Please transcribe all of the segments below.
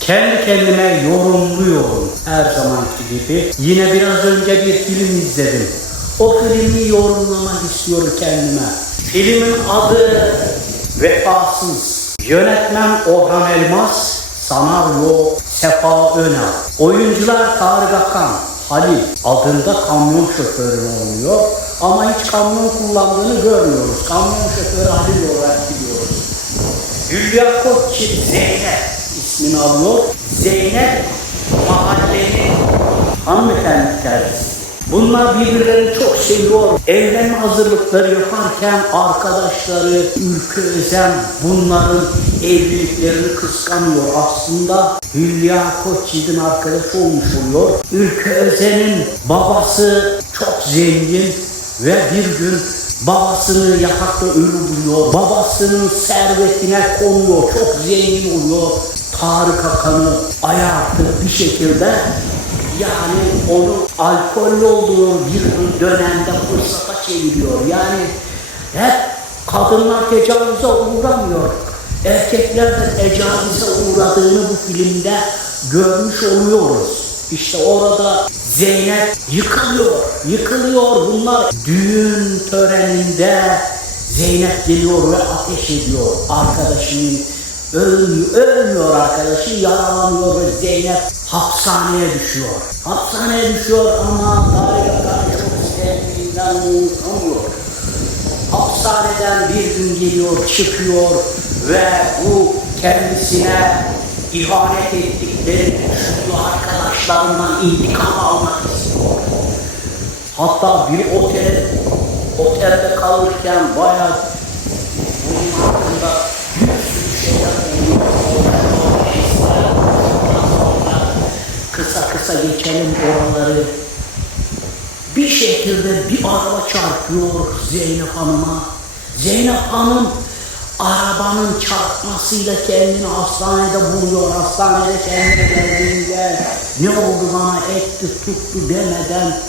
Kendi kendime yorumluyorum her zamanki gibi. Yine biraz önce bir film izledim. O filmi yorumlamak istiyorum kendime. Filmin adı Vefasız. Yönetmen Orhan Elmas, senaryo Sefa Önal. Oyuncular Tarık Akan, Halil adında kamyon şoförü oluyor. Ama hiç kamyon kullandığını görmüyoruz. Kamyon şoförü Halil olarak biliyoruz. Hülya Koççi Zeynep ismini alıyor. Zeynep mahallenin hanımefendi tercihsi. Bunlar birbirlerini çok seviyor. Evlenme hazırlıkları yaparken arkadaşları Ülke Özen bunların evliliklerini kıskanıyor. Aslında Hülya Koçyiğit'in arkadaşı olmuş oluyor. Ülke Özen'in babası çok zengin ve bir gün babasını yatakta ölü buluyor. Babasının servetine konuyor. Çok zengin oluyor. Tarık Akan'ı ayartıp bir şekilde yani onu alkollü olduğu bir dönemde fırsata çeviriyor. Yani hep kadınlar tecavüze uğramıyor. Erkekler de tecavüze uğradığını bu filmde görmüş oluyoruz. İşte orada Zeynep yıkılıyor, yıkılıyor. Bunlar düğün töreninde Zeynep geliyor ve ateş ediyor arkadaşının. Ölmüyor, ölmüyor arkadaşı, yaralanıyor ve Zeynep hapishaneye düşüyor. Hapishaneye düşüyor ama Tarık Akan çok sevdiğinden unutamıyor. Hapishaneden bir gün geliyor, çıkıyor ve bu kendisine ihanet ettikleri düşündüğü arkadaşlarından intikam almak istiyor. Hatta bir otel, otelde kalırken bayağı bunun hakkında oluyor. Kısa kısa geçelim oraları. Bir şekilde bir araba çarpıyor Zeynep Hanım'a. Zeynep Hanım arabanın çarpmasıyla kendini hastanede buluyor. Hastanede kendine geldiğinde ne oldu bana etti tuttu demeden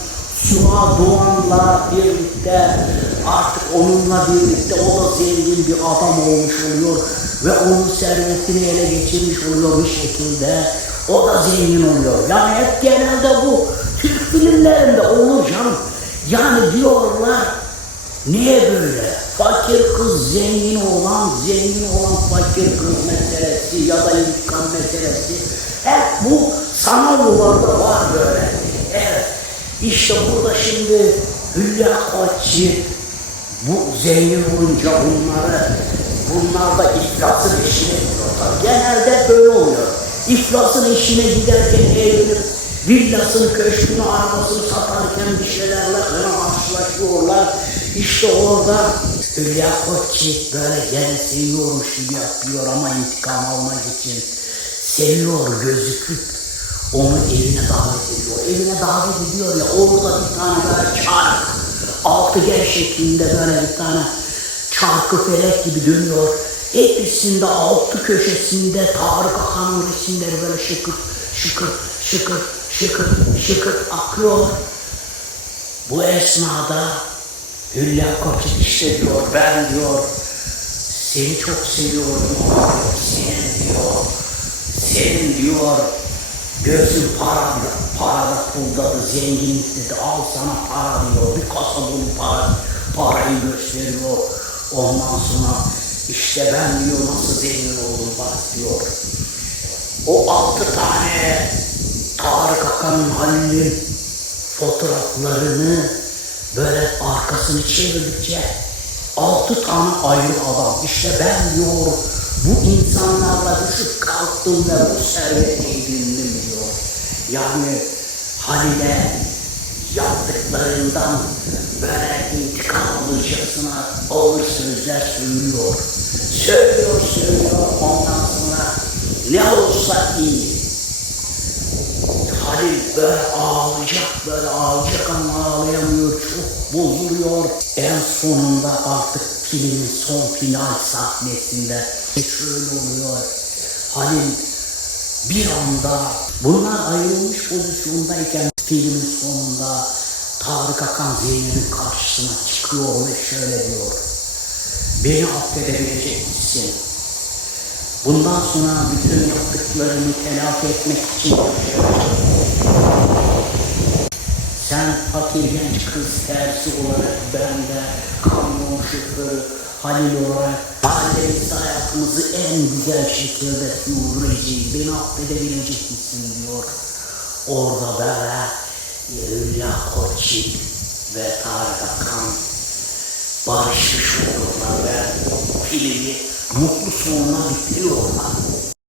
Suha Doğan'la birlikte artık onunla birlikte o da zengin bir adam olmuş oluyor ve onun servetini ele geçirmiş oluyor bir şekilde. O da zengin oluyor. Yani hep genelde bu Türk filmlerinde olur canım. Yani diyorlar niye böyle? Fakir kız zengin olan, zengin olan fakir kız meselesi ya da intikam meselesi. Hep bu sanallarda var böyle. Evet. İşte burada şimdi Hülya Koçyiğit bu zengin olunca bunları bunlar da iflasın işine gidiyorlar. Genelde böyle oluyor. İflasın işine giderken evlenip villasını, köşkünü, arabasını satarken bir şeylerle karşılaşıyorlar. İşte orada Hülya Koçyiğit böyle gene seviyormuş gibi yapıyor ama intikam almak için seviyor gözüküp onu evine davet ediyor. Evine davet ediyor ya orada bir tane böyle çark, altıgen şeklinde böyle bir tane çarkı felek gibi dönüyor. Hepsinde altı köşesinde Tarık Akan'ın resimleri böyle şıkır şıkır şıkır şıkır şıkır akıyor. Bu esnada Hülya Koçit işte diyor ben diyor seni çok seviyorum senin diyor senin diyor gözün parada, parada puldadı, zenginlik dedi, al sana para diyor, bir kasa dolu para, parayı gösteriyor. Ondan sonra işte ben diyor nasıl zengin oldum bak diyor. O altı tane Tarık Akan'ın Halil'in fotoğraflarını böyle arkasını çevirdikçe altı tane ayrı adam. İşte ben diyor bu insanlarla düşüp kalktım ve bu serveti edindim diyor. Yani Halil'e yaptıklarından böyle intikamlıcasına ağır sözler söylüyor. Söylüyor, söylüyor. Ondan sonra ne olsa iyi. Halil böyle ağlayacak, böyle ağlayacak ama ağlayamıyor. Çok bozuluyor. En sonunda artık filmin son final sahnesinde şöyle oluyor. Halil bir anda bunlar ayrılmış pozisyondayken filmin sonunda Tarık Akan Zeynep'in karşısına çıkıyor ve şöyle diyor. Beni affedebilecek misin? Bundan sonra bütün yaptıklarını telafi etmek için. Sen fakir genç kız tersi olarak ben de kamyon şoförü Halil olarak halimiz hayatımızı en güzel şekilde sürdüreceğiz. Beni affedebilecek misin diyor. Orada böyle Hülya Koçik ve Tarık Akan barışmış olurlar ve filmi mutlu sonuna bitiriyorlar.